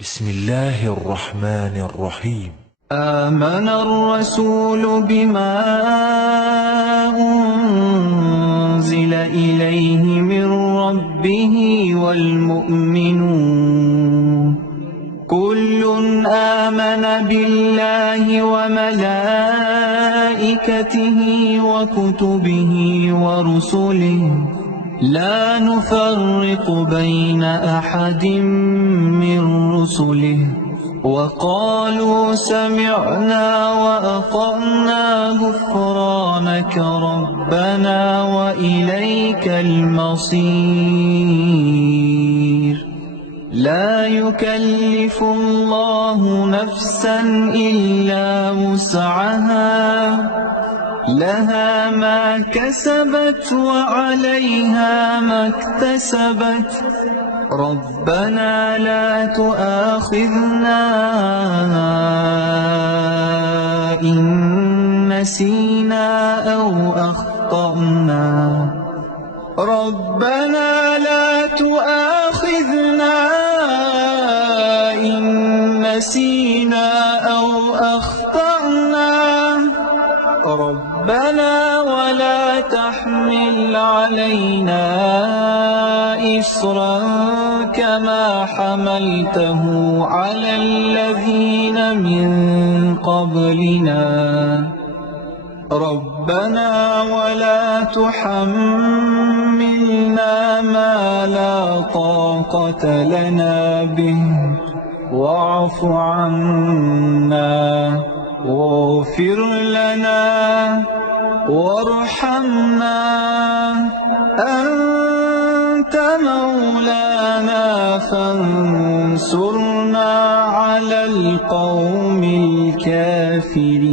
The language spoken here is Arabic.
بسم الله الرحمن الرحيم. آمن الرسول بما أنزل إليه من ربه والمؤمنون كل آمن بالله وملائكته وكتبه ورسله لا نفرق بين أحد من رسله وقالوا سمعنا وأطعنا غفرانك ربنا وإليك المصير. لا يكلف الله نفسا إلا وسعها لها ما كسبت وعليها ما اكتسبت ربنا لا تؤاخذنا إن نسينا أو أخطأنا ربنا لا تؤاخذنا إن نسينا أو أخطأنا ربنا ولا تحمل علينا إصرا كما حملته على الذين من قبلنا ربنا ولا تحملنا ما لا طاقة لنا به واعف عنا واغفر لنا وارحمنا أنت مولانا فانصرنا على القوم الكافرين.